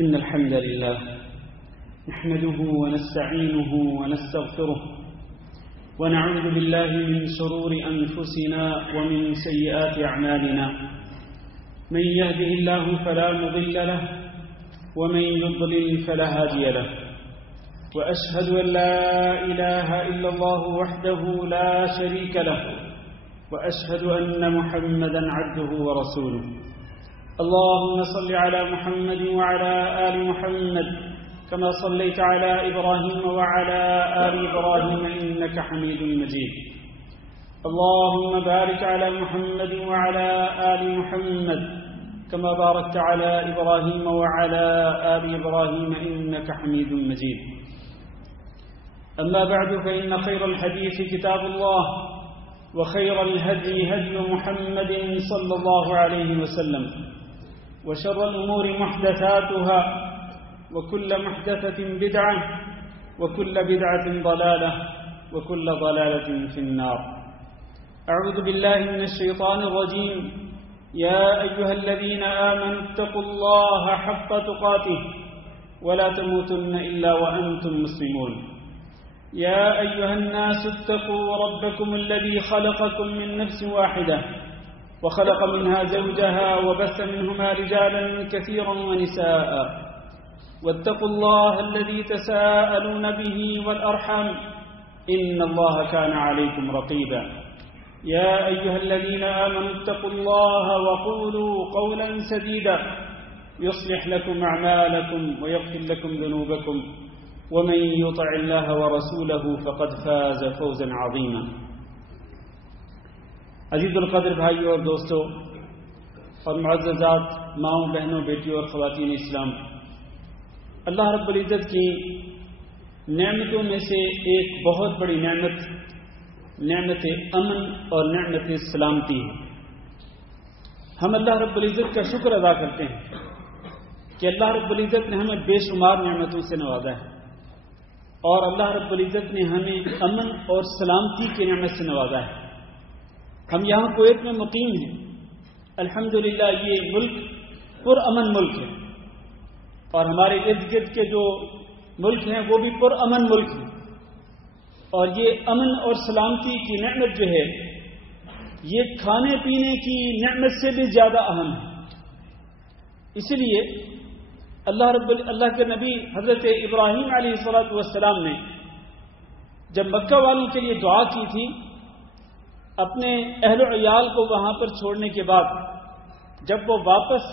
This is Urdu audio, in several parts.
إن الحمد لله نحمده ونستعينه ونستغفره ونعوذ بالله من شرور أنفسنا ومن سيئات أعمالنا. من يهده الله فلا مضل له ومن يضلل فلا هادي له. وأشهد أن لا إله إلا الله وحده لا شريك له وأشهد أن محمدا عبده ورسوله. اللهم صل على محمد وعلى آل محمد كما صليت على إبراهيم وعلى آل إبراهيم إنك حميد مجيد. اللهم بارك على محمد وعلى آل محمد كما باركت على إبراهيم وعلى آل إبراهيم إنك حميد مجيد. أما بعد فإن خير الحديث كتاب الله وخير الهدي هدي محمد صلى الله عليه وسلم وشر الأمور محدثاتها وكل محدثة بدعة وكل بدعة ضلالة وكل ضلالة في النار. أعوذ بالله من الشيطان الرجيم. يا أيها الذين آمنوا اتقوا الله حق تقاته ولا تموتن إلا وأنتم مسلمون. يا أيها الناس اتقوا ربكم الذي خلقكم من نفس واحدة وخلق منها زوجها وبث منهما رجالا كثيرا ونساء واتقوا الله الذي تساءلون به والأرحام إن الله كان عليكم رقيبا. يا أيها الذين آمنوا اتقوا الله وقولوا قولا سديدا يصلح لكم أعمالكم ويغفر لكم ذنوبكم ومن يطع الله ورسوله فقد فاز فوزا عظيما. عزیز القدر بھائیوں اور دوستوں اور معززات ماؤں بہنوں بیٹیوں اور خواتین اسلام، اللہ رب العزت کی نعمتوں میں سے ایک بہت بڑی نعمت امن اور نعمت سلامتی ہے. ہم اللہ رب العزت کا شکر ادا کرتے ہیں کہ اللہ رب العزت نے ہمیں بے شمار نعمتوں سے نوازا ہے اور اللہ رب العزت نے ہمیں امن اور سلامتی کی نعمت سے نوازا ہے. ہم یہاں کویت میں مقیم ہیں. الحمدللہ یہ ملک پر امن ملک ہے اور ہمارے ارد گرد کے جو ملک ہیں وہ بھی پر امن ملک ہیں. اور یہ امن اور سلامتی کی نعمت جو ہے یہ کھانے پینے کی نعمت سے بھی زیادہ اہم ہے. اسی لیے اللہ کے نبی حضرت ابراہیم علیہ السلام نے جب مکہ والوں کے لیے دعا کی تھی اپنے اہل و عیال کو وہاں پر چھوڑنے کے بعد، جب وہ واپس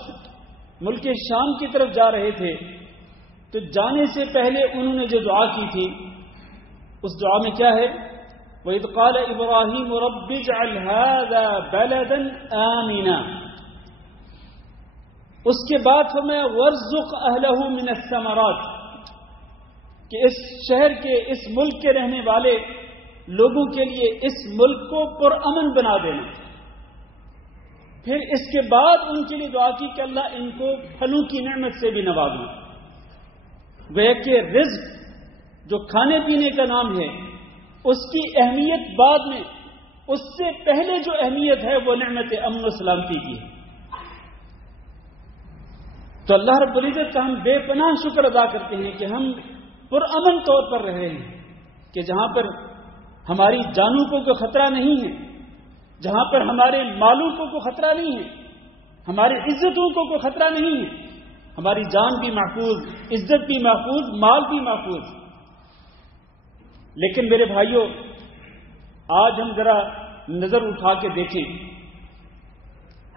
ملک شام کی طرف جا رہے تھے تو جانے سے پہلے انہوں نے جو دعا کی تھی اس دعا میں کیا ہے؟ وَإِذْ قَالَ إِبْرَاهِيمُ رَبِّ اجْعَلْ هَذَا بَلَدًا آمِنًا. اس کے بعد فرمایا وَارْزُقْ أَهْلَهُ مِنَ الثَّمَرَاتِ کہ اس شہر کے اس ملک کے رہنے والے لوگوں کے لیے اس ملک کو پرامن بنا دینا. پھر اس کے بعد ان کے لیے دعا کی کہ اللہ ان کو پھلوں کی نعمت سے بھی نوازنا. گویا کہ رزق جو کھانے پینے کا نام ہے اس کی اہمیت بعد میں، اس سے پہلے جو اہمیت ہے وہ نعمت امن و سلامتی کی ہے. تو اللہ رب العزت کا ہم بے پناہ شکر ادا کرتے ہیں کہ ہم پرامن طور پر رہے ہیں، کہ جہاں پر ہماری جانوں کو کوئی خطرہ نہیں ہے، جہاں پر ہمارے مالوں کو کوئی خطرہ نہیں ہے، ہماری عزتوں کو کوئی خطرہ نہیں ہے، ہماری جان بھی محفوظ، عزت بھی محفوظ، مال بھی محفوظ. لیکن میرے بھائیوں، آج ہم ذرا نظر اٹھا کے دیکھیں،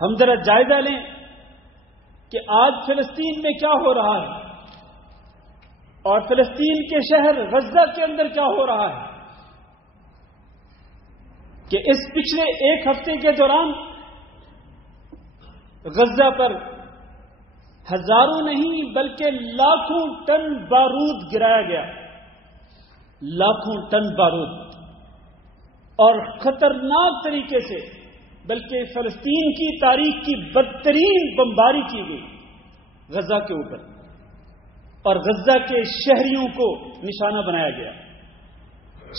ہم ذرا جائزہ لیں کہ آج فلسطین میں کیا ہو رہا ہے اور فلسطین کے شہر غزہ کے اندر کیا ہو رہا ہے. کہ اس پچھلے ایک ہفتے کے دوران غزہ پر ہزاروں نہیں بلکہ لاکھوں ٹن بارود گرایا گیا، لاکھوں ٹن بارود، اور خطرناک طریقے سے، بلکہ فلسطین کی تاریخ کی بدترین بمباری کی گئی غزہ کے اوپر، اور غزہ کے شہریوں کو نشانہ بنایا گیا،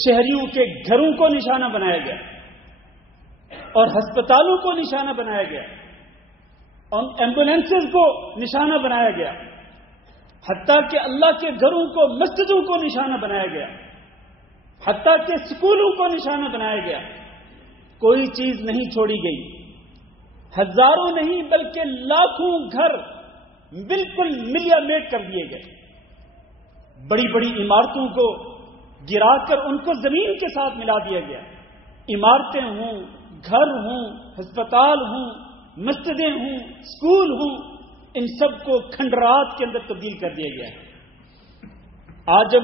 شہریوں کے گھروں کو نشانہ بنایا گیا اور ہسپتالوں کو نشانہ بنایا گیا اور ایمبولینسز کو نشانہ بنایا گیا حتیٰ کہ اللہ کے گھروں کو، مسجدوں کو نشانہ بنایا گیا، حتیٰ کہ اسکولوں کو نشانہ بنایا گیا، کوئی چیز نہیں چھوڑی گئی. ہزاروں نہیں بلکہ لاکھوں گھر بالکل ملیا میٹ کر دیے گئے. بڑی بڑی عمارتوں کو گرا کر ان کو زمین کے ساتھ ملا دیا گیا. عمارتیں ہوں، گھر ہوں، ہسپتال ہوں، مسجدیں ہوں، اسکول ہوں، ان سب کو کھنڈرات کے اندر تبدیل کر دیا گیا ہے. آج اب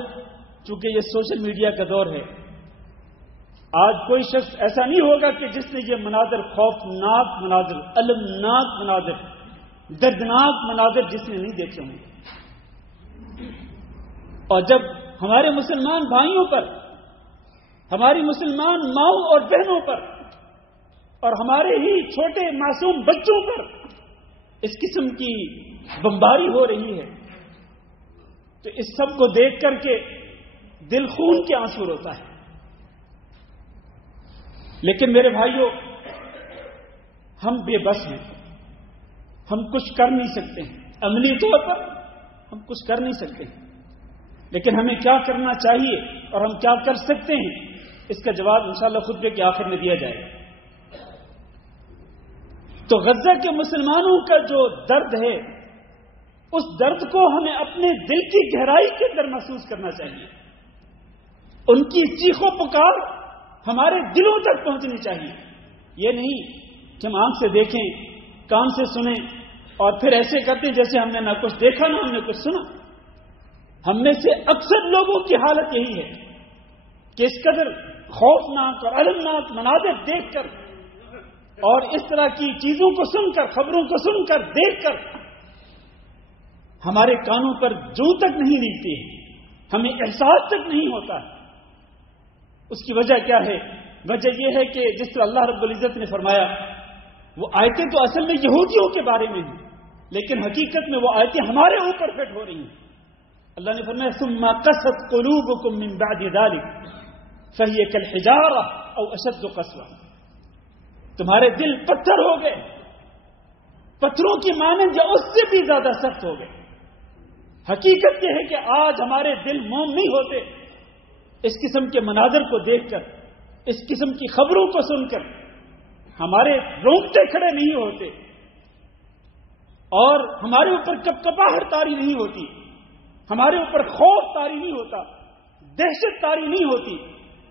چونکہ یہ سوشل میڈیا کا دور ہے، آج کوئی شخص ایسا نہیں ہوگا کہ جس نے یہ مناظر، خوفناک مناظر، المناک مناظر، دردناک مناظر جس نے نہیں دیکھے ہوں. اور جب ہمارے مسلمان بھائیوں پر، ہماری مسلمان ماؤں اور بہنوں پر اور ہمارے ہی چھوٹے معصوم بچوں پر اس قسم کی بمباری ہو رہی ہے تو اس سب کو دیکھ کر کے دل خون کے آنسو روتا ہے. لیکن میرے بھائیوں، ہم بے بس ہیں، ہم کچھ کر نہیں سکتے ہیں. عملی طور پر ہم کچھ کر نہیں سکتے ہیں، لیکن ہمیں کیا کرنا چاہیے اور ہم کیا کر سکتے ہیں، اس کا جواب انشاءاللہ خطبے کے آخر میں دیا جائے گا. تو غزہ کے مسلمانوں کا جو درد ہے، اس درد کو ہمیں اپنے دل کی گہرائی کے اندر محسوس کرنا چاہیے. ان کی چیخ و پکار ہمارے دلوں تک پہنچنی چاہیے. یہ نہیں کہ ہم آنکھ سے دیکھیں، کان سے سنیں اور پھر ایسے کرتے جیسے ہم نے نہ کچھ دیکھا نہ ہم نے کچھ سنا. ہم میں سے اکثر لوگوں کی حالت یہی ہے کہ اس قدر خوفناک اور المناک مناظر دیکھ کر اور اس طرح کی چیزوں کو سن کر، خبروں کو سن کر، دیکھ کر ہمارے کانوں پر جو تک نہیں ریگتی ہے، ہمیں احساس تک نہیں ہوتا. اس کی وجہ کیا ہے؟ وجہ یہ ہے کہ جس طرح اللہ رب العزت نے فرمایا، وہ آیتیں تو اصل میں یہودیوں کے بارے میں ہیں، لیکن حقیقت میں وہ آیتیں ہمارے اوپر فٹ ہو رہی ہیں. اللہ نے فرمایا ثم قست قلوبكم من بعد ذلك فهي كالحجارة او اشد قسوة. تمہارے دل پتھر ہو گئے، پتھروں کی مانند یا اس سے بھی زیادہ سخت ہو گئے. حقیقت یہ ہے کہ آج ہمارے دل موم نہیں ہوتے اس قسم کے مناظر کو دیکھ کر، اس قسم کی خبروں کو سن کر. ہمارے رونگٹے کھڑے نہیں ہوتے اور ہمارے اوپر کپکپاہٹ طاری نہیں ہوتی، ہمارے اوپر خوف طاری نہیں ہوتا، دہشت طاری نہیں ہوتی.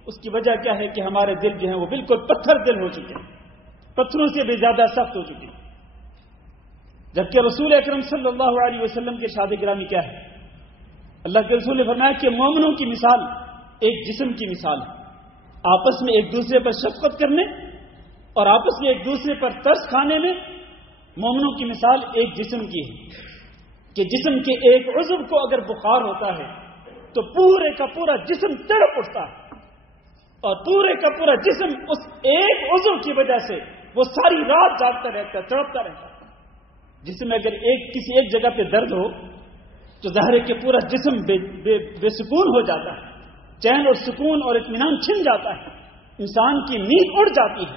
اس کی وجہ کیا ہے کہ ہمارے دل جو ہیں وہ بالکل پتھر دل ہو چکے ہیں، پتھروں سے بھی زیادہ سخت ہو چکے ہیں. جبکہ رسول اکرم صلی اللہ علیہ وسلم کے ارشاد گرامی کیا ہے؟ اللہ کے رسول نے فرمایا کہ مومنوں کی مثال ایک جسم کی مثال ہے. آپس میں ایک دوسرے پر شفقت کرنے اور آپس میں ایک دوسرے پر ترس کھانے میں مومنوں کی مثال ایک جسم کی ہے کہ جسم کے ایک عضو کو اگر بخار ہوتا ہے تو پورے کا پورا جسم تڑپ اٹھتا ہے اور پورے کا پورا جسم اس ایک عضو کی وجہ سے وہ ساری رات جاگتا رہتا ہے، تڑپتا رہتا ہے. جسم میں اگر کسی ایک جگہ پہ درد ہو تو ظاہر ہے کہ پورا جسم بے سکون ہو جاتا ہے، چین اور سکون اور اطمینان چھن جاتا ہے، انسان کی نیند اڑ جاتی ہے.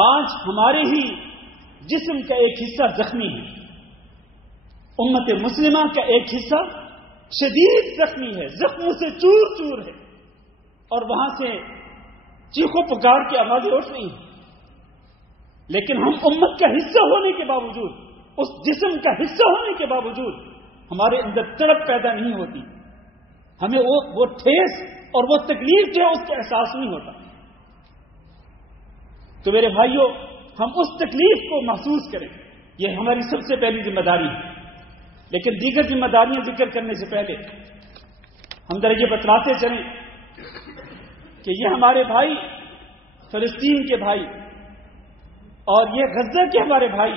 آج ہمارے ہی جسم کا ایک حصہ زخمی ہے، امت مسلمہ کا ایک حصہ شدید زخمی ہے، زخموں سے چور چور ہے اور وہاں سے چیخو پکار کی آوازیں اٹھ رہی ہیں. لیکن ہم امت کا حصہ ہونے کے باوجود، اس جسم کا حصہ ہونے کے باوجود ہمارے اندر تڑپ پیدا نہیں ہوتی، ہمیں وہ ٹھیس اور وہ تکلیف جو ہے اس کا احساس نہیں ہوتا. تو میرے بھائیوں، ہم اس تکلیف کو محسوس کریں، یہ ہماری سب سے پہلی ذمہ داری ہے. لیکن دیگر ذمہ داریاں ذکر کرنے سے پہلے ہم ذرا یہ بتلاتے چلیں کہ یہ ہمارے بھائی فلسطین کے بھائی اور یہ غزہ کے ہمارے بھائی،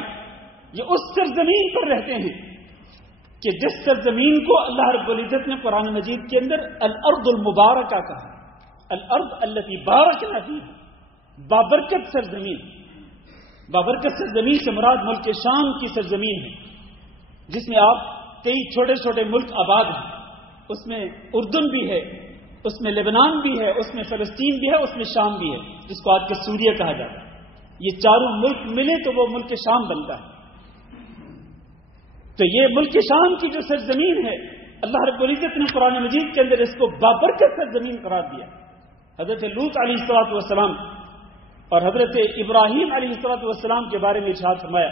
یہ اس سرزمین پر رہتے ہیں کہ جس سرزمین کو اللہ رب العزت نے قرآن مجید کے اندر الارض المبارکہ کہا، الارض التي بارکنا فیہا، بابرکت سرزمین. بابرکت سرزمین سے مراد ملک شام کی سرزمین ہے جس میں آپ کئی چھوٹے چھوٹے ملک آباد ہیں. اس میں اردن بھی ہے، اس میں لبنان بھی ہے، اس میں فلسطین بھی ہے، اس میں شام بھی ہے جس کو آج کے سوریہ کہا جاتا ہے. یہ چاروں ملک ملے تو وہ ملک شام بنتا ہے. تو یہ ملک شام کی جو سرزمین ہے، اللہ رب العزت نے قرآن مجید کے اندر اس کو بابرکت سرزمین قرار دیا۔ حضرت لوط علیہ الصلوۃ والسلام اور حضرت ابراہیم علیہ الصلوۃ والسلام کے بارے میں ارشاد فرمایا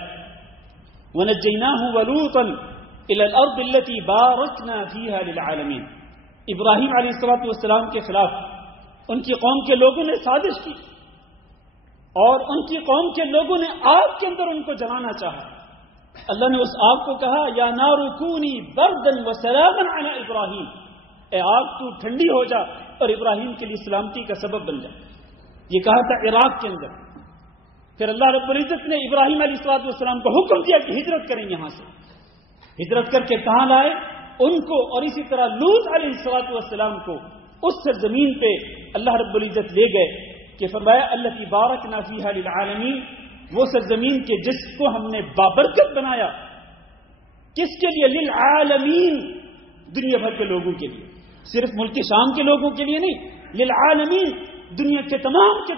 وَنَجَّيْنَاهُ وَلُوطًا إِلَى الْأَرْضِ الَّتِي بَارَكْنَا فِيهَا لِلْعَالَمِينَ۔ ابراہیم علیہ الصلوۃ والسلام کے خلاف ان کی قوم کے لوگوں نے سازش کی اور ان کی قوم کے لوگوں نے آگ کے اندر ان کو جلانا چاہا۔ اللہ نے اس آگ کو کہا یا نار کونی بردن وسلاما علی ابراہیم، اے آگ تو ٹھنڈی ہو جا اور ابراہیم کے لیے سلامتی کا سبب بن جا۔ یہ کہا تھا عراق کے اندر۔ پھر اللہ رب العزت نے ابراہیم علیہ الصلوۃ والسلام کو حکم دیا کہ ہجرت کریں، یہاں سے ہجرت کر کے کہاں لائے ان کو، اور اسی طرح لوط علیہ الصلوۃ والسلام کو اس سرزمین پہ اللہ رب العزت لے گئے کہ فرمایا التی بارکنا فیہا للعالمین، وہ سرزمین کے جس کو ہم نے بابرکت بنایا، کس کے لیے؟ للعالمین، دنیا بھر کے لوگوں کے لیے، صرف ملک شام کے لوگوں کے لیے نہیں، للعالمین، دنیا کے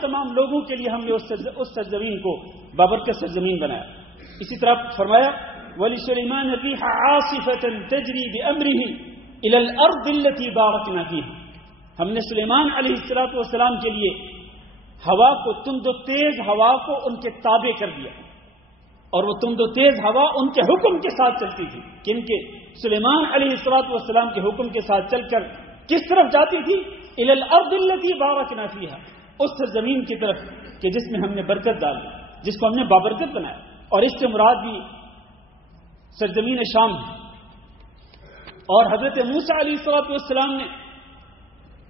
تمام لوگوں کے لیے ہم نے اس سرزمین کو بابرکت سرزمین بنایا۔ اسی طرح فرمایا وَلِسُلَيْمَانَ الرِّيحَ عَاصِفَةً تَجْرِي بِأَمْرِهِ إِلَى الْأَرْضِ الَّتِي بَارَكْنَا فِيهَا، ہم نے سلیمان علیہ السلام کے لیے ہوا کو، تند و تیز ہوا کو ان کے تابع کر دیا، اور وہ تند و تیز ہوا ان کے حکم کے ساتھ چلتی تھی، کن کے؟ سلیمان علیہ السلام کے حکم کے ساتھ چل کر کس طرف جاتی تھی؟ الی الارض التي بارکنا فیہا، اس سرزمین کی طرف کہ جس میں ہم نے برکت ڈالی، جس کو ہم نے بابرکت بنایا، اور اس سے مراد بھی سرزمین شام ہے۔ اور حضرت موسیٰ علیہ السلام نے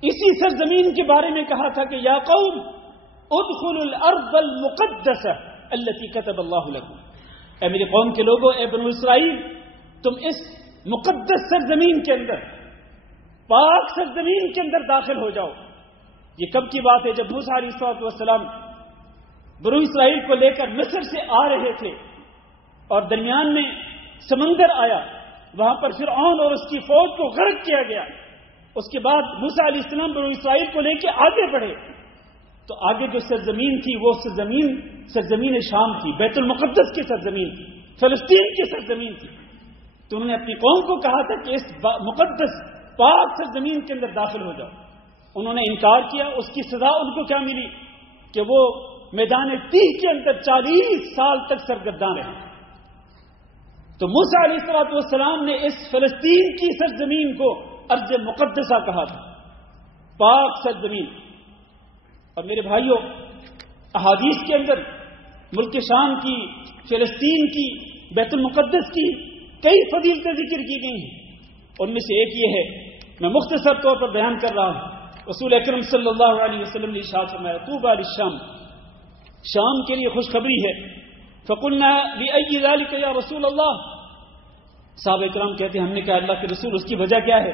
اسی سرزمین کے بارے میں کہا تھا کہ یا قوم ادخلوا الارض المقدسہ التي كتب اللہ لكم، اے میری قوم کے لوگوں، اے بنو اسرائیل، تم اس مقدس سرزمین کے اندر، پاک سرزمین کے اندر داخل ہو جاؤ۔ یہ کب کی بات ہے؟ جب موسیٰ علیہ السلام بنو اسرائیل کو لے کر مصر سے آ رہے تھے اور درمیان میں سمندر آیا، وہاں پر فرعون اور اس کی فوج کو غرق کیا گیا۔ اس کے بعد موسیٰ علیہ السلام بنو اسرائیل کو لے کے آگے بڑھے، تو آگے جو سرزمین تھی وہ سرزمین شام تھی، بیت المقدس کی سرزمین تھی، فلسطین کی سرزمین تھی۔ تو انہوں نے اپنی قوم کو کہا تھا کہ اس مقدس پاک سرزمین کے اندر داخل ہو جاؤ۔ انہوں نے انکار کیا، اس کی سزا ان کو کیا ملی کہ وہ میدان تیہ کے اندر 40 سال تک سرگرداں رہے۔ تو موسیٰ علیہ السلام نے اس فلسطین کی سرزمین کو ارض مقدسہ کہا تھا، پاک سرزمین۔ اور میرے بھائیوں، احادیث کے اندر ملک شام کی، فلسطین کی، بیت المقدس کی کئی فضیلتیں ذکر کی گئی ہیں۔ ان میں سے ایک یہ ہے، میں مختصر طور پر بیان کر رہا ہوں۔ رسول اکرم صلی اللہ علیہ وسلم نے ارشاد فرمایا طوبی للشام، شام کے لیے خوشخبری ہے۔ فقلنا لأي ذلك یا رسول اللہ، صحابہ کرام کہتے ہیں ہم نے کہا اللہ کے رسول اس کی وجہ کیا ہے؟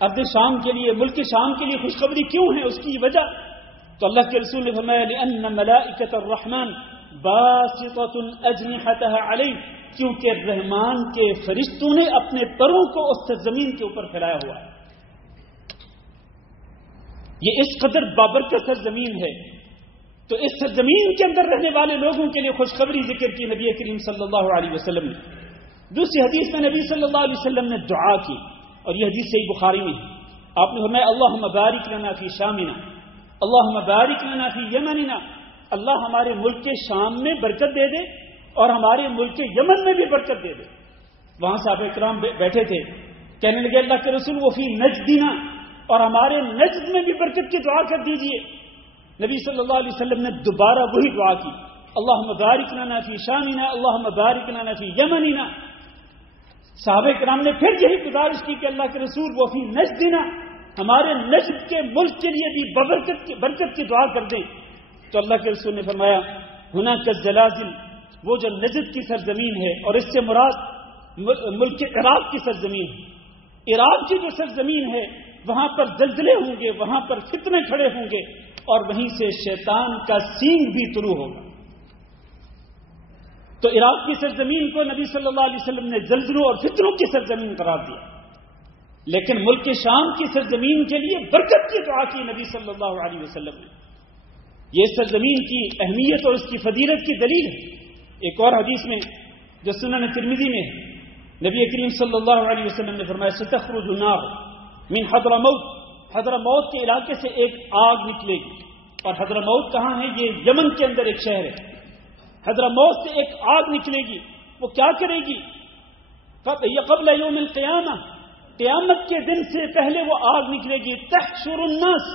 ارض شام کے لیے، ملک شام کے لیے خوشخبری کیوں ہے، اس کی وجہ؟ تو اللہ کے رسول نے فرمایا لأن ملائکۃ الرحمن باسطۃ اجنحتها علیہ، کیونکہ رحمان کے فرشتوں نے اپنے پروں کو اس سرزمین کے اوپر پھیلایا ہوا ہے۔ یہ اس قدر بابرکت سرزمین ہے، تو اس سرزمین کے اندر رہنے والے لوگوں کے لیے خوشخبری ذکر کی نبی کریم صلی اللہ علیہ وسلم نے۔ دوسری حدیث میں نبی صلی اللہ علیہ وسلم نے دعا کی، اور یہ حدیث صحیح بخاری میں ہے۔ آپ نے فرمایا اللہم بارک لنا فی شامنا، اللہم بارک لنا فی یمننا، اللہ ہمارے ملک شام میں برکت دے دے اور ہمارے ملک یمن میں بھی برکت دے دے۔ وہاں صحابہ کرام بیٹھے تھے، کہنے لگے اللہ کے رسول وہ فی نجدنا، اور ہمارے نجد میں بھی برکت کی دعا کر دیجئے۔ نبی صلی اللہ علیہ وسلم نے دوبارہ وہی دعا کی اللہم بارک لنا فی شامنا، اللہم بارک لنا فی یمننا۔ صحابہ کرام نے پھر یہی گزارش کی کہ اللہ کے رسول وہ فی نجدنا، ہمارے نجد کے ملک کے لیے بھی برکت کی دعا کر دیں۔ تو اللہ کے رسول نے فرمایا ہناک الزلازل، وہ جو نجد کی سرزمین ہے، اور اس سے مراد ملک عراق کی سرزمین ہے۔ عراق کی جو سرزمین ہے وہاں پر زلزلے ہوں گے، وہاں پر فتنے کھڑے ہوں گے، اور وہیں سے شیطان کا سینگ بھی طلوع ہوگا۔ تو عراق کی سرزمین کو نبی صلی اللہ علیہ وسلم نے زلزلوں اور فتنوں کی سرزمین قرار دیا، لیکن ملک شام کی سرزمین کے لیے برکت کی دعا کی نبی صلی اللہ علیہ وسلم نے۔ یہ سرزمین کی اہمیت اور اس کی فضیلت کی دلیل ہے۔ ایک اور حدیث میں جو سنن ترمذی میں ہے، نبی کریم صلی اللہ علیہ وسلم نے فرمایا ستخرج نار من حضرموت، حضرموت کے علاقے سے ایک آگ نکلے گی. اور حضرموت کہاں ہے؟ یہ یمن کے اندر ایک شہر ہے. حضرموت سے ایک آگ نکلے گی، وہ کیا کرے گی؟ قبل یوم القیامہ، قیامت کے دن سے پہلے وہ آگ نکلے گی. تحشر الناس،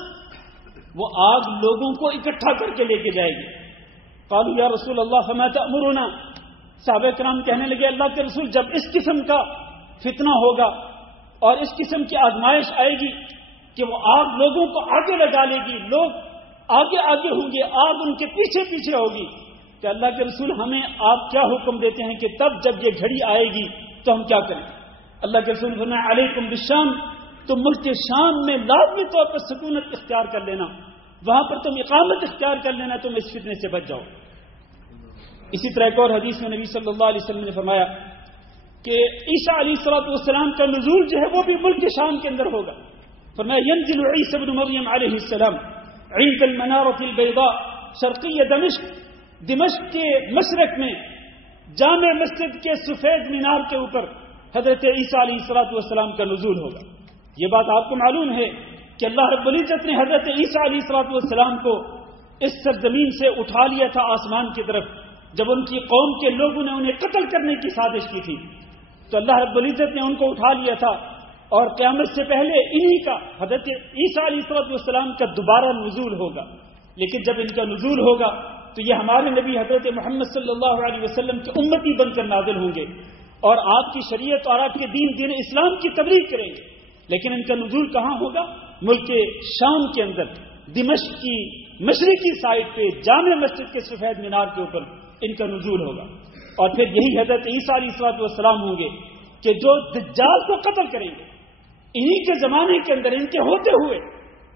وہ آگ لوگوں کو اکٹھا کر کے لے کے جائے گی. قالوا یا رسول اللہ فما تأمرنا، صحابہ کرام کہنے لگے اللہ کے رسول، جب اس قسم کا فتنہ ہوگا اور اس قسم کی آزمائش آئے گی کہ وہ آگ لوگوں کو آگے لگا لے گی، لوگ آگے آگے ہوں گے، آگ ان کے پیچھے پیچھے ہوگی، کہ اللہ کے رسول ہمیں آپ کیا حکم دیتے ہیں کہ تب جب یہ گھڑی آئے گی تو ہم کیا کریں؟ اللہ کے رسول فرمایا علیکم بالشام، تم ملک شام میں لازمی طور پر سکونت اختیار کر لینا، وہاں پر تم اقامت اختیار کر لینا، تم اس فتنے سے بچ جاؤ. اسی طرح ایک اور حدیث میں نبی صلی اللہ علیہ وسلم نے فرمایا کہ عیسیٰ علیہ السلام کا نزول جو ہے وہ بھی ملک شام کے اندر ہوگا. فرمایا ینزل عیسیٰ ابن مریم علیہ السلام عند المنارۃ البیضاء شرقی دمشق کے مشرق میں جامع مسجد کے سفید مینار کے اوپر حضرت عیسیٰ علیہ السلام کا نزول ہوگا. یہ بات آپ کو معلوم ہے کہ اللہ رب العزت نے حضرت عیسیٰ علیہ السلام کو اس سرزمین سے اٹھا لیا تھا آسمان کی طرف، جب ان کی قوم کے لوگوں نے انہیں قتل کرنے کی سازش کی تھی، تو اللہ رب العزت نے ان کو اٹھا لیا تھا. اور قیامت سے پہلے انہی کا حضرت عیسیٰ علیہ السلام کا دوبارہ نزول ہوگا. لیکن جب ان کا نزول ہوگا تو یہ ہمارے نبی حضرت محمد صلی اللہ علیہ وسلم کے امتی بن کر نازل ہوں گے اور آپ کی شریعت اور آپ کے دین اسلام کی تبلیغ کریں گے. لیکن ان کا نزول کہاں ہوگا؟ ملک شام کے اندر دمشق کی مشرقی سائڈ پہ جامع مسجد کے سفید مینار کے اوپر ان کا نزول ہوگا. اور پھر یہی حضرت عیسیٰ علیہ السلام ہوں گے کہ جو دجال کو قتل کریں گے. انہی کے زمانے کے اندر ان کے ہوتے ہوئے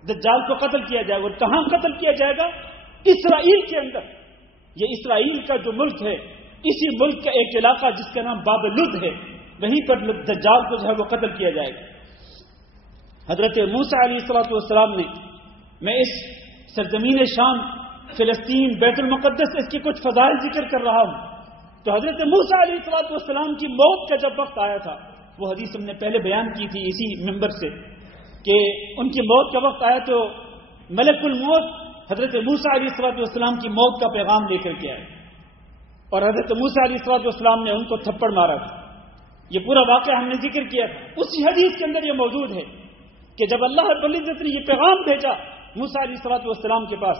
دجال کو قتل کیا جائے گا. اور کہاں قتل کیا جائے گا؟ اسرائیل کے اندر. یہ اسرائیل کا جو ملک ہے، اسی ملک کا ایک علاقہ جس کا نام باب لد ہے، وہیں پر دجال کو جو ہے وہ قتل کیا جائے گا. حضرت موسیٰ علیہ السلام نے، میں اس سرزمین شام، فلسطین، بیت المقدس، اس کی کچھ فضائل ذکر کر رہا ہوں. تو حضرت موسیٰ علیہ السلام کی موت کا جب وقت آیا تھا، وہ حدیث ہم نے پہلے بیان کی تھی اسی منبر سے، کہ ان کی موت کا وقت آیا تو ملک الموت حضرت موسیٰ علیہ السلام کی موت کا پیغام لے کر کے آئے، اور حضرت موسیٰ علیہ السلام نے ان کو تھپڑ مارا تھا. یہ پورا واقعہ ہم نے ذکر کیا تھا. اسی حدیث کے اندر یہ موجود ہے کہ جب اللہ رب العزت نے یہ پیغام بھیجا موسیٰ علیہ السلام کے پاس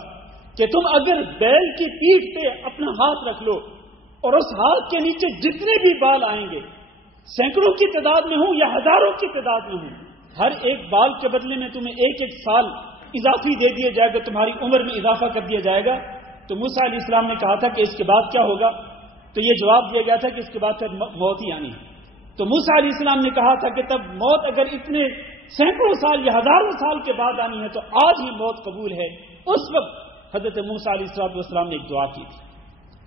کہ تم اگر بیل کی پیٹھ پہ اپنا ہاتھ رکھ لو اور اس ہاتھ کے نیچے جتنے بھی بال آئیں گے، سینکڑوں کی تعداد میں ہوں یا ہزاروں کی تعداد میں ہوں، ہر ایک بال کے بدلے میں تمہیں ایک ایک سال اضافی دے دیا جائے گا، تمہاری عمر میں اضافہ کر دیا جائے گا. تو موسیٰ علیہ السلام نے کہا تھا کہ اس کے بعد کیا ہوگا؟ تو یہ جواب دیا گیا تھا کہ اس کے بعد پھر موت ہی آنی ہے. تو موسیٰ علیہ السلام نے کہا تھا کہ تب موت اگر اتنے سینکڑوں سال یا ہزاروں سال کے بعد آنی ہے تو آج ہی موت قبول ہے. اس وقت حضرت موسیٰ علیہ السلام نے ایک دعا کی تھی.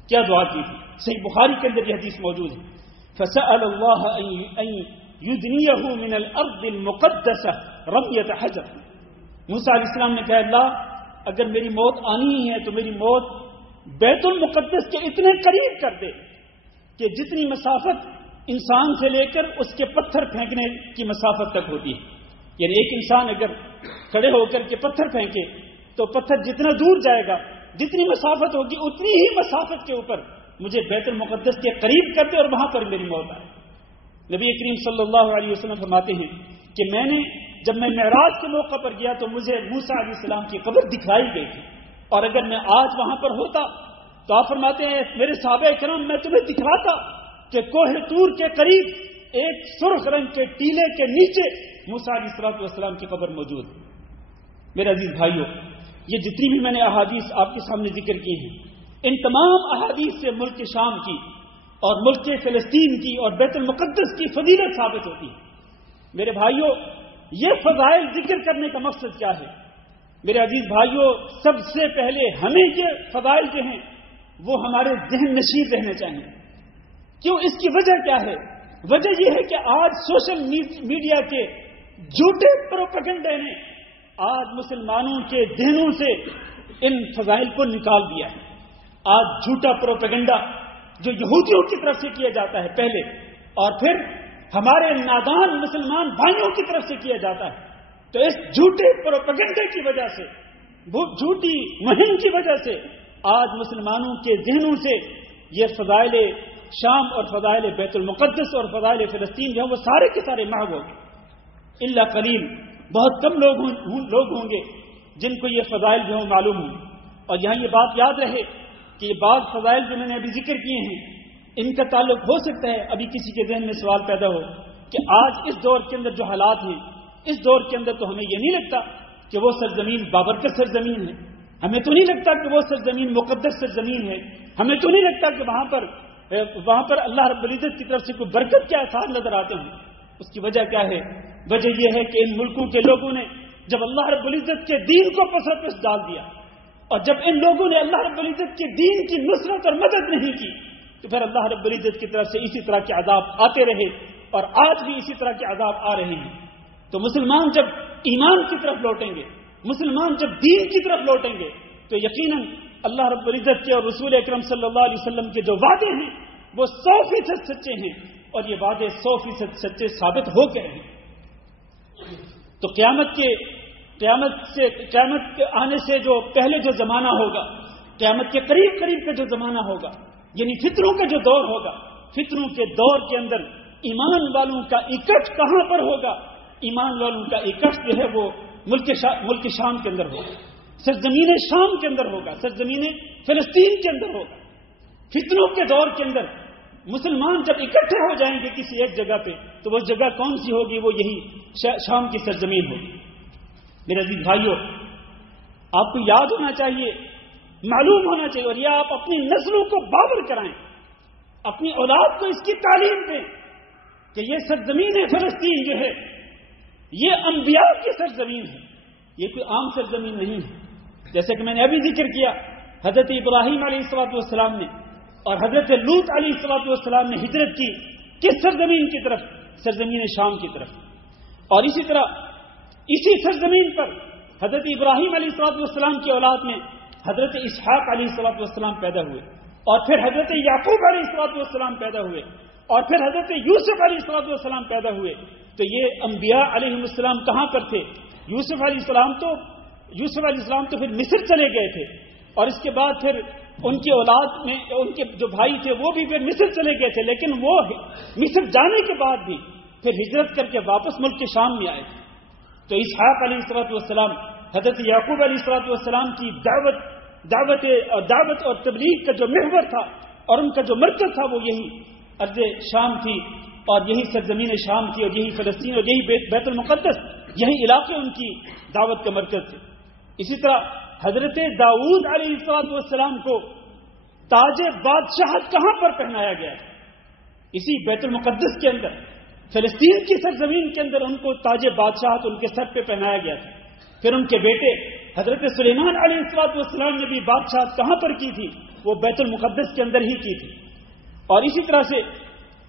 کیا دعا کی تھی؟ صحیح بخاری کے اندر یہ حدیث موجود ہے. فسأل اللہ ان یدنیہ من الارض المقدسہ رمیۃ حجر. موسیٰ علیہ السلام نے کہا اللہ اگر میری موت آنی ہی ہے تو میری موت بیت المقدس کے اتنے قریب کر دے کہ جتنی مسافت انسان سے لے کر اس کے پتھر پھینکنے کی مسافت تک ہوتی ہے. یعنی ایک انسان اگر کھڑے ہو کر کے پتھر پھینکے تو پتھر جتنا دور جائے گا، جتنی مسافت ہوگی اتنی ہی مسافت کے اوپر مجھے بیت المقدس کے قریب کر دے اور وہاں پر میری موت آئے. نبی کریم صلی اللہ علیہ وسلم فرماتے ہیں کہ جب میں معراج کے موقع پر گیا تو مجھے موسیٰ علیہ السلام کی قبر دکھائی گئی تھی، اور اگر میں آج وہاں پر ہوتا تو آپ فرماتے ہیں میرے صحابہ کرام میں تمہیں دکھاتا کہ کوہ طور کے قریب ایک سرخ رنگ کے ٹیلے کے نیچے موسیٰ علیہ السلام کی قبر موجود ہے. میرے عزیز بھائیوں، یہ جتنی بھی میں نے احادیث آپ کے سامنے ذکر کی ہیں، ان تمام احادیث سے ملک شام کی اور ملک فلسطین کی اور بیت المقدس کی فضیلت ثابت ہوتی ہے. میرے بھائیوں، یہ فضائل ذکر کرنے کا مقصد کیا ہے؟ میرے عزیز بھائیوں، سب سے پہلے ہمیں یہ فضائل جو ہیں وہ ہمارے ذہن نشین رہنے چاہیے. کیوں؟ اس کی وجہ کیا ہے؟ وجہ یہ ہے کہ آج سوشل میڈیا کے جھوٹے پروپیگنڈے نے آج مسلمانوں کے ذہنوں سے ان فضائل کو نکال دیا ہے. آج جھوٹا پروپیگنڈا جو یہودیوں کی طرف سے کیا جاتا ہے پہلے، اور پھر ہمارے نادان مسلمان بھائیوں کی طرف سے کیا جاتا ہے. تو اس جھوٹے پروپیگنڈے کی وجہ سے، جھوٹی مہم کی وجہ سے آج مسلمانوں کے ذہنوں سے یہ فضائل شام اور فضائل بیت المقدس اور فضائل فلسطین جو ہیں وہ سارے کے سارے محو ہو گئے. الا قلیل، بہت کم لوگ ہوں گے جن کو یہ فضائل جو ہیں معلوم ہوں. اور یہاں یہ بات یاد رہے کہ یہ بعض فضائل جو میں نے ابھی ذکر کیے ہیں، ان کا تعلق ہو سکتا ہے ابھی کسی کے ذہن میں سوال پیدا ہو کہ آج اس دور کے اندر جو حالات ہیں، اس دور کے اندر تو ہمیں یہ نہیں لگتا کہ وہ سرزمین بابرکت سرزمین ہے، ہمیں تو نہیں لگتا کہ وہ سرزمین مقدس سرزمین ہے، ہمیں تو نہیں لگتا کہ وہاں پر اللہ رب العزت کی طرف سے کوئی برکت کے آثار نظر آتے ہیں. اس کی وجہ کیا ہے؟ وجہ یہ ہے کہ ان ملکوں کے لوگوں نے جب اللہ رب العزت کے دین کو پس پس ڈال دیا، اور جب ان لوگوں نے اللہ رب العزت کے دین کی نصرت اور مدد نہیں کی، تو پھر اللہ رب العزت کی طرف سے اسی طرح کے عذاب آتے رہے، اور آج بھی اسی طرح کے عذاب آ رہے ہیں. تو مسلمان جب ایمان کی طرف لوٹیں گے، مسلمان جب دین کی طرف لوٹیں گے، تو یقیناً اللہ رب العزت کے اور رسول اکرم صلی اللہ علیہ وسلم کے جو وعدے ہیں وہ 100% سچے ہیں، اور یہ وعدے 100% سچے ثابت ہو کے رہے. تو قیامت کے آنے سے جو پہلے جو زمانہ ہوگا، قیامت کے قریب کا جو زمانہ ہوگا، یعنی فتنوں کا جو دور ہوگا، فتنوں کے دور کے اندر ایمان والوں کا اکٹھ کہاں پر ہوگا؟ ایمان والوں کا اکٹھ جو ہے وہ ملک شام کے اندر ہوگا، سرزمین شام کے اندر ہوگا، سرزمین فلسطین کے اندر ہوگا. فتنوں کے دور کے اندر مسلمان جب اکٹھے ہو جائیں گے کسی ایک جگہ پہ، تو وہ جگہ کون سی ہوگی؟ وہ یہی شام کی سرزمین ہوگی. میرے عزیز بھائیوں، آپ کو یاد ہونا چاہیے، معلوم ہونا چاہیے، اور یہ آپ اپنی نسلوں کو باور کرائیں، اپنی اولاد کو اس کی تعلیم دیں کہ یہ سرزمین فلسطین جو ہے یہ انبیاء کی سرزمین ہے، یہ کوئی عام سرزمین نہیں ہے. جیسے کہ میں نے ابھی ذکر کیا، حضرت ابراہیم علیہ السلام نے اور حضرت لوط علیہ السلام نے ہجرت کی کس سرزمین کی طرف؟ سرزمین شام کی طرف. اور اسی طرح اسی سرزمین پر حضرت ابراہیم علیہ السلام کی اولاد میں حضرت اسحاق علیہ السلام پیدا ہوئے، اور پھر حضرت یعقوب علیہ السلام پیدا ہوئے، اور پھر حضرت یوسف علیہ السلام پیدا ہوئے. تو یہ انبیاء علیہ السلام کہاں پر تھے؟ یوسف علیہ السلام تو پھر مصر چلے گئے تھے، اور اس کے بعد پھر ان کی اولاد میں ان کے جو بھائی تھے وہ بھی پھر مصر چلے گئے تھے، لیکن وہ مصر جانے کے بعد بھی پھر ہجرت کر کے واپس ملک کے شام میں آئے تھے. تو اسحاق علیہ السلام، حضرت یعقوب علیہ السلام کی دعوت اور تبلیغ کا جو محور تھا اور ان کا جو مرکز تھا وہ یہی ارض شام تھی، اور یہی سرزمین شام تھی، اور یہی فلسطین اور یہی بیت المقدس، یہی علاقے ان کی دعوت کا مرکز تھے. اسی طرح حضرت داؤد علیہ السلام کو تاج بادشاہت کہاں پر پہنایا گیا؟ اسی بیت المقدس کے اندر، فلسطین کی سرزمین کے اندر ان کو تاج بادشاہت ان کے سر پہ پہنایا گیا تھا. پھر ان کے بیٹے حضرت سلیمان علیہ السلام نے بھی بادشاہت کہاں پر کی تھی؟ وہ بیت المقدس کے اندر ہی کی تھی. اور اسی طرح سے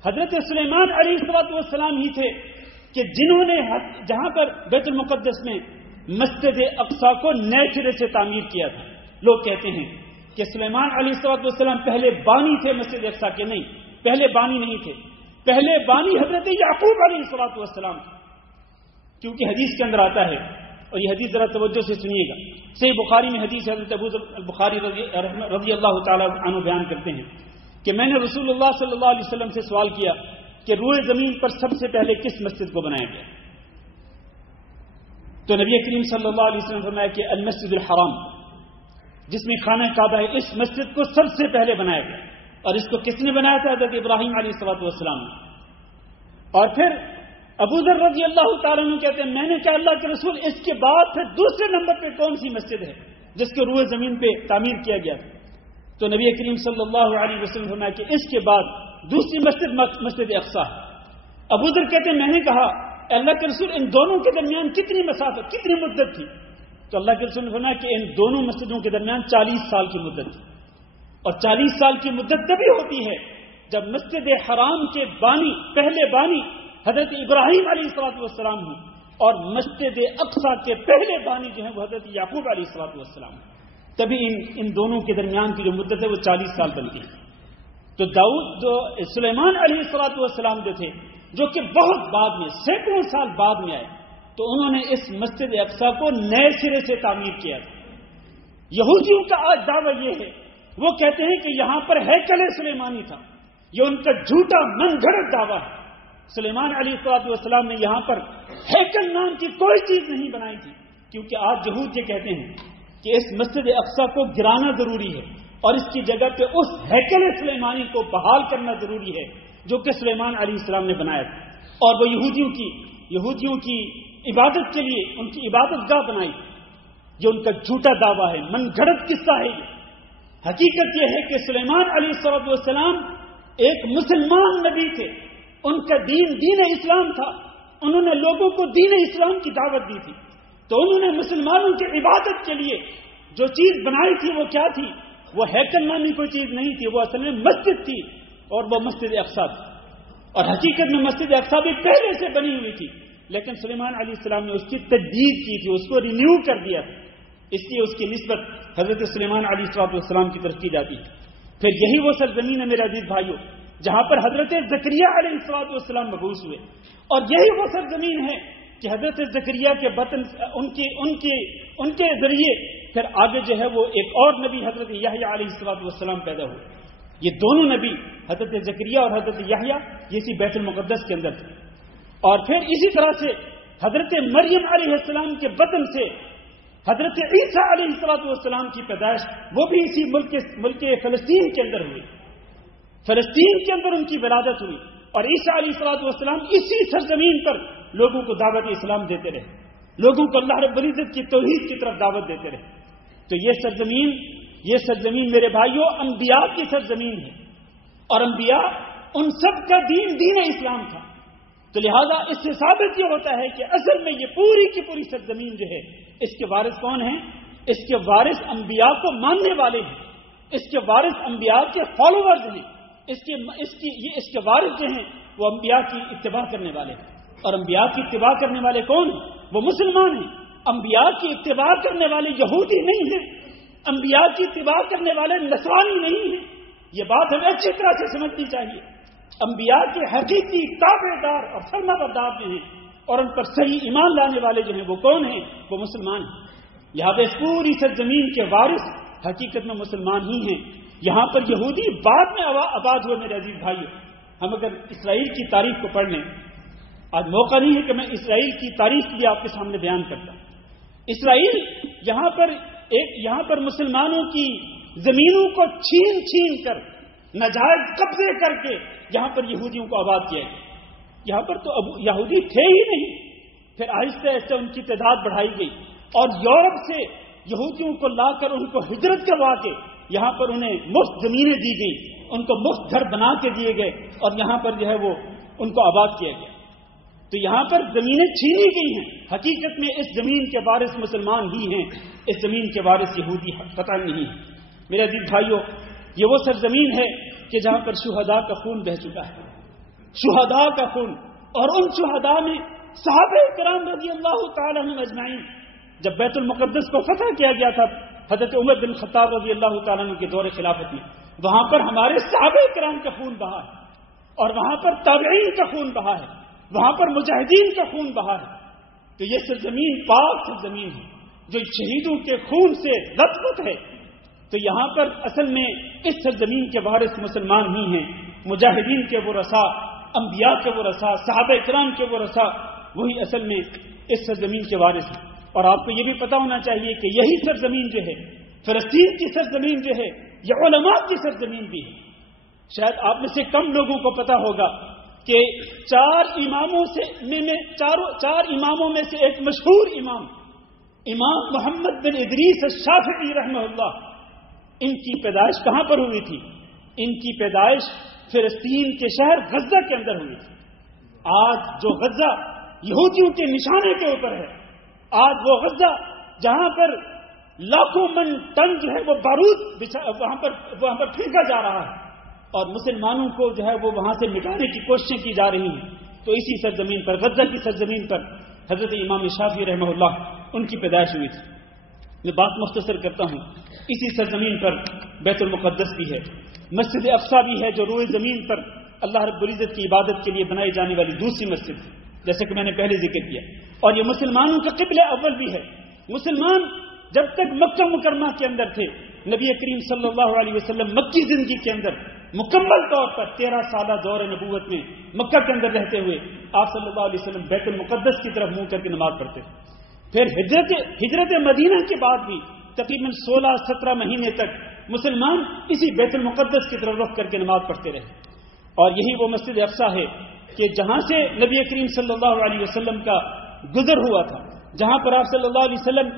حضرت سلیمان علیہ السلام ہی تھے کہ جنہوں نے جہاں پر بیت المقدس میں مسجد اقصی کو نئے سرے سے تعمیر کیا تھا. لوگ کہتے ہیں کہ سلیمان علیہ السلام پہلے بانی تھے مسجد اقصی کے، نہیں، پہلے بانی نہیں تھے، پہلے بانی حضرت یعقوب علیہ السلام تھے. کیونکہ حدیث کے اندر آتا ہے، اور یہ حدیث ذرا توجہ سے سنیے گا، صحیح بخاری میں حدیث حضرت ابو البخاری رضی اللہ تعالی عنہ بیان کرتے ہیں کہ میں نے رسول اللہ صلی اللہ علیہ وسلم سے سوال کیا کہ روئے زمین پر سب سے پہلے کس مسجد کو بنایا گیا؟ تو نبی کریم صلی اللہ علیہ وسلم نے فرمایا کہ المسجد الحرام، جس میں خانہ کعبہ ہے، اس مسجد کو سب سے پہلے بنایا گیا. اور اس کو کس نے بنایا تھا؟ حضرت ابراہیم علیہ السلام نے. اور پھر ابو ذر رضی اللہ تعالیٰ عنہ کہتے ہیں میں نے کہا اللہ کے رسول، اس کے بعد پھر دوسرے نمبر پہ کون سی مسجد ہے جس کو روئے زمین پہ تعمیر کیا گیا تھا؟ تو نبی کریم صلی اللہ علیہ وسلم فرمایا کہ اس کے بعد دوسری مسجد اقصی ہے. ابو ذر کہتے ہیں میں نے کہا اللہ کے رسول ان دونوں کے درمیان کتنی مسافت، کتنی مدت تھی؟ تو اللہ کے رسول نے فرمایا کہ ان دونوں مسجدوں کے درمیان 40 سال کی مدت تھی. اور 40 سال کی مدت تبھی ہوتی ہے جب مسجد حرام کے بانی، پہلے بانی حضرت ابراہیم علیہ السلام ہوں، اور مسجد اقصی کے پہلے بانی جو ہیں وہ حضرت یعقوب علیہ السلام ہوں. تبھی ان دونوں کے درمیان کی جو مدت ہے وہ 40 سال بنتی ہے. تو سلیمان علیہ السلام جو تھے، جو کہ بہت بعد میں، سینکڑوں سال بعد میں آئے، تو انہوں نے اس مسجد اقصیٰ کو نئے سرے سے تعمیر کیا تھا۔ یہودیوں کا آج دعویٰ یہ ہے، وہ کہتے ہیں کہ یہاں پر ہیکل سلیمانی تھا۔ یہ ان کا جھوٹا من گھڑت دعویٰ ہے۔ سلیمان علیہ السلام نے یہاں پر ہیکل نام کی کوئی چیز نہیں بنائی تھی، کیونکہ آج یہود یہ کہتے ہیں کہ اس مسجد اقصیٰ کو گرانا ضروری ہے اور اس کی جگہ پہ اس ہیکل سلیمانی کو بحال کرنا ضروری ہے جو کہ سلیمان علیہ السلام نے بنایا تھا، اور وہ یہودیوں کی عبادت کے لیے ان کی عبادت گاہ بنائی۔ یہ ان کا جھوٹا دعویٰ ہے، من گھڑت قصہ ہے۔ حقیقت یہ ہے کہ سلیمان علیہ السلام ایک مسلمان نبی تھے، ان کا دین اسلام تھا۔ انہوں نے لوگوں کو دین اسلام کی دعوت دی تھی، تو انہوں نے مسلمانوں کی عبادت کے لیے جو چیز بنائی تھی وہ کیا تھی؟ وہ ہیکل نامی کوئی چیز نہیں تھی، وہ اصل میں مسجد تھی، اور وہ مسجد اقصیٰ تھی۔ اور حقیقت میں مسجد اقصیٰ بھی پہلے سے بنی ہوئی تھی، لیکن سلیمان علیہ السلام نے اس کی تجدید کی تھی، اس کو رینیو کر دیا تھا، اس لیے اس کی نسبت حضرت سلیمان علیہ السلام کی طرف کی جاتی ہے۔ پھر یہی وہ سرزمین ہے میرے عزیز بھائیوں جہاں پر حضرت زکریا علیہ السلام مبعوث ہوئے، اور یہی وہ سرزمین ہے کہ حضرت زکریا کے بطن ان کے ذریعے پھر آگے جو ہے وہ ایک اور نبی حضرت یحییٰ علیہ السلام پیدا ہوئے۔ یہ دونوں نبی حضرت زکریا اور حضرت یحییٰ یہ اسی بیت المقدس کے اندر تھے۔ اور پھر اسی طرح سے حضرت مریم علیہ السلام کے بطن سے حضرت عیسیٰ علیہ السلام کی پیدائش وہ بھی اسی ملک فلسطین کے اندر ہوئی، فلسطین کے اندر ان کی ولادت ہوئی، اور عیسیٰ علیہ السلام اسی سرزمین پر لوگوں کو دعوت اسلام دیتے رہے، لوگوں کو اللہ رب العزت کی توحید کی طرف دعوت دیتے رہے۔ تو یہ سرزمین میرے بھائیوں انبیاء کی سرزمین ہے، اور انبیاء ان سب کا دین اسلام تھا۔ تو لہذا اس سے ثابت یہ ہوتا ہے کہ اصل میں یہ پوری کی پوری سرزمین جو ہے اس کے وارث کون ہیں؟ اس کے وارث انبیاء کو ماننے والے ہیں، اس کے وارث انبیاء کے فالوورز ہیں، اس کے وارث جو ہیں وہ انبیاء کی اتباع کرنے والے ہیں۔ اور انبیاء کی اتباع کرنے والے کون ہیں؟ وہ مسلمان ہیں۔ انبیاء کی اتباع کرنے والے یہودی نہیں ہیں، انبیاء کی اتباع کرنے والے نصرانی نہیں ہیں۔ یہ بات ہمیں اچھی طرح سے سمجھنی چاہیے۔ انبیاء کے حقیقی تابعدار اور فرما بردار جو ہیں اور ان پر صحیح ایمان لانے والے جو ہیں وہ کون ہیں؟ وہ مسلمان ہیں۔ یہاں پہ اس پوری سرزمین کے وارث حقیقت میں مسلمان ہی ہیں۔ یہاں پر یہودی بعد میں آباد ہوئے میرے عزیز بھائیوں۔ ہم اگر اسرائیل کی تاریخ کو پڑھ لیں، آج موقع نہیں ہے کہ میں اسرائیل کی تاریخ بھی آپ کے سامنے بیان کرتا ہوں۔ اسرائیل یہاں پر مسلمانوں کی زمینوں کو چھین کر ناجائز قبضے کر کے یہاں پر یہودیوں کو آباد کیا گیا۔ یہاں پر تو اب یہودی تھے ہی نہیں، پھر آہستہ آہستہ ان کی تعداد بڑھائی گئی، اور یورپ سے یہودیوں کو لا کر ان کو ہجرت کروا کے یہاں پر انہیں مفت زمینیں دی گئی، ان کو مفت گھر بنا کے دیے گئے، اور یہاں پر جو ہے وہ ان کو آباد کیا گیا۔ تو یہاں پر زمینیں چھینی گئی ہیں، حقیقت میں اس زمین کے وارث مسلمان ہی ہیں، اس زمین کے وارث یہودی قطعا نہیں ہیں۔ میرے عزیز بھائیوں، یہ وہ سرزمین ہے کہ جہاں پر شہداء کا خون بہہ چکا ہے، شہداء کا خون، اور ان شہداء میں صحابہ کرام رضی اللہ تعالی عنہم اجمعین۔ جب بیت المقدس کو فتح کیا گیا تھا حضرت عمر بن خطاب رضی اللہ تعالیٰ عنہ کے دور خلافت میں، وہاں پر ہمارے صحابہ کرام کا خون بہا ہے، اور وہاں پر تابعین کا خون بہا ہے، وہاں پر مجاہدین کا خون بہا ہے۔ تو یہ سرزمین پاک سرزمین ہے جو شہیدوں کے خون سے لطفت ہے۔ تو یہاں پر اصل میں اس سرزمین کے وارث مسلمان ہی ہیں، مجاہدین کے وہ رسا، انبیاء کے وہ رسا، صحابہ کرام کے وہ رسا، وہی اصل میں اس سرزمین کے وارث ہیں۔ اور آپ کو یہ بھی پتا ہونا چاہیے کہ یہی سرزمین جو ہے، فلسطین کی سرزمین جو ہے، یہ علماء کی سرزمین بھی ہے۔ شاید آپ میں سے کم لوگوں کو پتا ہوگا کہ چار اماموں میں سے ایک مشہور امام محمد بن ادریس الشافعی رحمہ اللہ، ان کی پیدائش کہاں پر ہوئی تھی؟ ان کی پیدائش فلسطین کے شہر غزہ کے اندر ہوئی تھی۔ آج جو غزہ یہودیوں کے نشانے کے اوپر ہے، آج وہ غزہ جہاں پر لاکھوں من ٹن جو ہے وہ بارود وہاں پر پھینکا جا رہا ہے، اور مسلمانوں کو جو ہے وہ وہاں سے مٹانے کی کوششیں کی جا رہی ہیں، تو اسی سرزمین پر، غزہ کی سرزمین پر حضرت امام شافعی رحمہ اللہ ان کی پیدائش ہوئی تھی۔ میں بات مختصر کرتا ہوں، اسی سرزمین پر بیت المقدس بھی ہے، مسجد اقصی بھی ہے جو روئے زمین پر اللہ رب العزت کی عبادت کے لیے بنائی جانے والی دوسری مسجد ہے، جیسے کہ میں نے پہلے ذکر کیا، اور یہ مسلمانوں کا قبلہ اول بھی ہے۔ مسلمان جب تک مکہ مکرمہ کے اندر تھے، نبی کریم صلی اللہ علیہ وسلم مکی زندگی کے اندر مکمل طور پر 13 سالہ دور نبوت میں مکہ کے اندر رہتے ہوئے آپ صلی اللہ علیہ وسلم بیت المقدس کی طرف منہ کر کے نماز پڑھتے تھے۔ پھر ہجرت مدینہ کے بعد بھی تقریباً 16-17 مہینے تک مسلمان اسی بیت المقدس کی طرف رخ کر کے نماز پڑھتے رہے، اور یہی وہ مسجد اقصی ہے کہ جہاں سے نبی کریم صلی اللہ علیہ وسلم کا گزر ہوا تھا، جہاں پر آپ صلی اللہ علیہ وسلم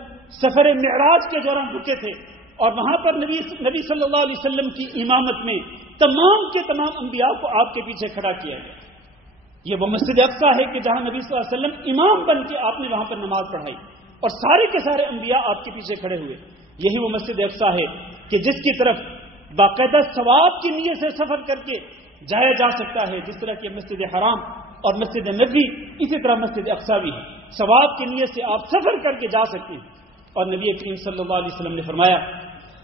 سفر معراج کے دوران رکے تھے، اور وہاں پر نبی صلی اللہ علیہ وسلم کی امامت میں تمام کے تمام انبیاء کو آپ کے پیچھے کھڑا کیا گیا۔ یہ وہ مسجد اقصی ہے کہ جہاں نبی صلی اللہ علیہ وسلم امام بن کے آپ نے وہاں پر نماز پڑھائی، اور سارے کے سارے انبیاء آپ کے پیچھے کھڑے ہوئے۔ یہی وہ مسجد اقصی ہے کہ جس کی طرف باقاعدہ ثواب کی نیت سے سفر کر کے جایا جا سکتا ہے، جس طرح کہ مسجد حرام اور مسجد نبوی، اسی طرح مسجد اقصی بھی ہے، ثواب کی نیت سے آپ سفر کر کے جا سکتے ہیں۔ اور نبی کریم صلی اللہ علیہ وسلم نے فرمایا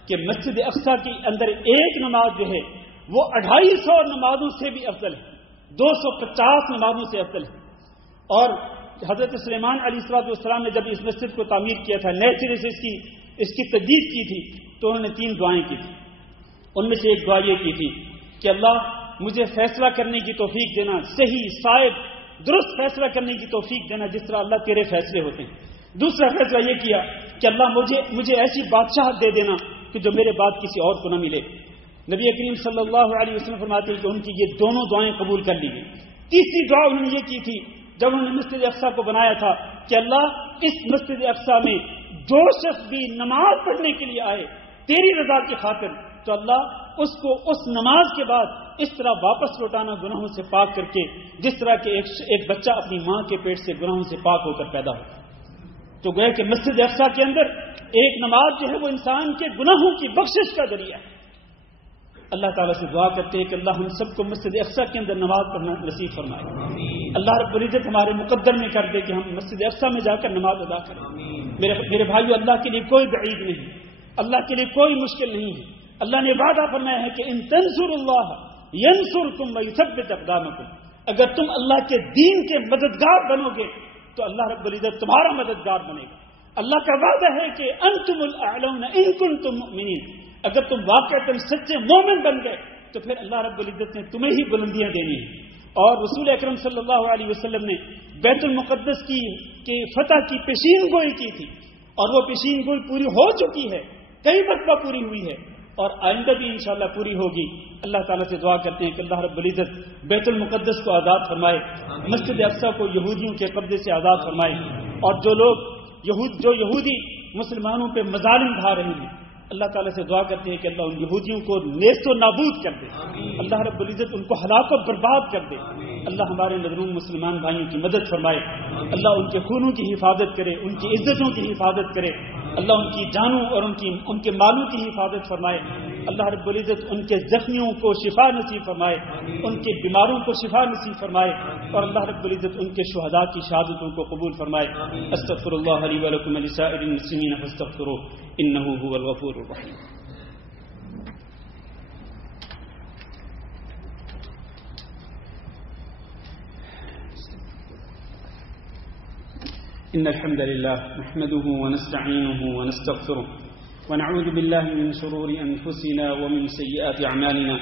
کہ مسجد اقصی کے اندر ایک نماز جو ہے وہ 250 نمازوں سے بھی افضل ہے، 250 نمازوں سے افضل ہے۔ اور حضرت سلیمان علیہ السلام نے جب اس مسجد کو تعمیر کیا تھا، نئے سرے سے اس کی تجدید کی تھی، تو انہوں نے 3 دعائیں کی تھی۔ ان میں سے ایک دعا یہ کی تھی کہ اللہ مجھے فیصلہ کرنے کی توفیق دینا، صحیح صائب درست فیصلہ کرنے کی توفیق دینا جس طرح اللہ تیرے فیصلے ہوتے ہیں۔ دوسرا فیصلہ یہ کیا کہ اللہ مجھے ایسی بادشاہت دے دینا کہ جو میرے بعد کسی اور کو نہ ملے۔ نبی کریم صلی اللہ علیہ وسلم فرماتے ہیں کہ ان کی یہ دونوں دعائیں قبول کر لی گئی۔ تیسری دعا انہوں نے یہ کی تھی جب انہوں نے مسجد اقصی کو بنایا تھا کہ اللہ اس مسجد اقصی میں جو شخص بھی نماز پڑھنے کے لیے آئے تیری رضا کی خاطر، تو اللہ اس کو اس نماز کے بعد اس طرح واپس لوٹانا گناہوں سے پاک کر کے جس طرح کہ ایک بچہ اپنی ماں کے پیٹ سے گناہوں سے پاک ہو کر پیدا ہوتا ہے۔ تو گویا کہ مسجد اقصی کے اندر ایک نماز جو ہے وہ انسان کے گناہوں کی بخشش کا ذریعہ ہے۔ اللہ تعالیٰ سے دعا کرتے ہیں کہ اللہ ہم سب کو مسجد اقصی کے اندر نماز پڑھنا نصیب فرمائے۔ اللہ رب العزت ہمارے مقدر میں کر دے کہ ہم مسجد اقصی میں جا کر نماز ادا کریں۔ میرے بھائیو، اللہ کے لیے کوئی بعید نہیں، اللہ کے لیے کوئی مشکل نہیں ہے۔ اللہ نے وعدہ فرمایا ہے کہ ان تنصروا اللہ ینصرکم ویثبت اقدامکم، اگر تم اللہ کے دین کے مددگار بنو گے تو اللہ رب العزت تمہارا مددگار بنے گا۔ اللہ کا وعدہ ہے کہ انتم الاعلون ان کنتم مؤمنین، اگر تم واقعتاً سچے مومن بن گئے تو پھر اللہ رب العزت نے تمہیں ہی بلندیاں دینی ہیں۔ اور رسول اکرم صلی اللہ علیہ وسلم نے بیت المقدس کی فتح کی پیشین گوئی کی تھی، اور وہ پیشین گوئی پوری ہو چکی ہے، کئی مرتبہ پوری ہوئی ہے، اور آئندہ بھی انشاءاللہ پوری ہوگی۔ اللہ تعالیٰ سے دعا کرتے ہیں کہ اللہ رب العزت بیت المقدس کو آزاد فرمائے، مسجد اقصی کو یہودیوں کے قبضے سے آزاد فرمائے، اور جو یہودی مسلمانوں پہ مظالم ڈھا رہے ہیں، اللہ تعالیٰ سے دعا کرتے ہیں کہ اللہ ان یہودیوں کو نیست و نابود کر دے، اللہ رب العزت ان کو ہلاک و برباد کر دے۔ اللہ ہمارے مظلوم مسلمان بھائیوں کی مدد فرمائے، اللہ ان کے خونوں کی حفاظت کرے، ان کی عزتوں کی حفاظت کرے، اللہ ان کی جانوں اور ان کے مالوں کی حفاظت فرمائے، اللہ رب العزت ان کے زخمیوں کو شفا نصیب فرمائے، ان کے بیماروں کو شفا نصیب فرمائے، اور اللہ رب العزت ان کے شہداء کی شہادتوں کو قبول فرمائے۔ استغفر اللہ لی ولکم ولسائر المسلمین فاستغفروہ انہ هو الغفور الرحیم۔ إن الحمد لله نحمده ونستعينه ونستغفره ونعوذ بالله من شرور أنفسنا ومن سيئات أعمالنا،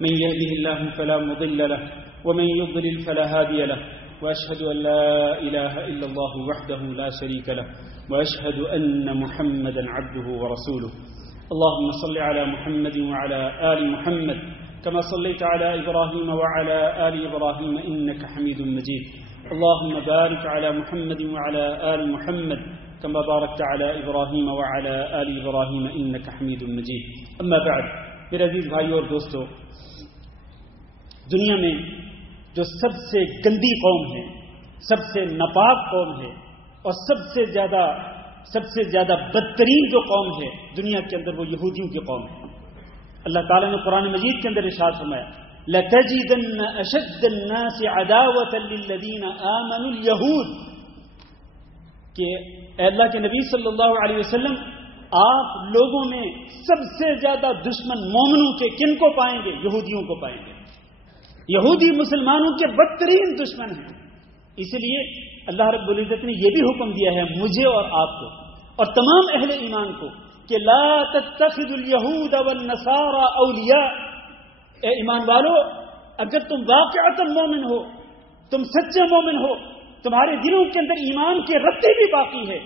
من يهده الله فلا مضل له ومن يضلل فلا هادي له، وأشهد أن لا إله إلا الله وحده لا شريك له، وأشهد أن محمدا عبده ورسوله۔ اللهم صل على محمد وعلى آل محمد كما صليت على إبراهيم وعلى آل إبراهيم إنك حميد مجيد، اللهم بارك على محمد وعلى آل محمد كما باركت على إبراهيم وعلى آل إبراهيم إنك حميد مجيد۔ أما بعد، میرے عزیز بھائیو اور دوستو، دنیا میں جو سب سے گندی قوم ہے، سب سے ناپاک قوم ہے، اور سب سے زیادہ بدترین جو قوم ہے دنیا کے اندر، وہ یہودیوں کی قوم ہے۔ اللہ تعالیٰ نے قرآن مجید کے اندر ارشاد فرمایا لَتَجِدَنَّ أَشَدَّ النَّاسِ عَدَاوَةً لِلَّذِينَ آمَنُوا الْيَهُودَ، کہ اے اللہ کے نبی صلی اللہ علیہ وسلم، آپ لوگوں میں سب سے زیادہ دشمن مومنوں کے کن کو پائیں گے؟ یہودیوں کو پائیں گے. یہودی مسلمانوں کے بدترین دشمن ہیں. اس لیے اللہ رب العزت نے یہ بھی حکم دیا ہے مجھے اور آپ کو اور تمام اہل ایمان کو کہ لا تتخذوا اليهود والنصارى اولیاء. اے ایمان والو، اگر تم واقعتاً مومن ہو، تم سچے مومن ہو، تمہارے دلوں کے اندر ایمان کی رتی بھی باقی ہے،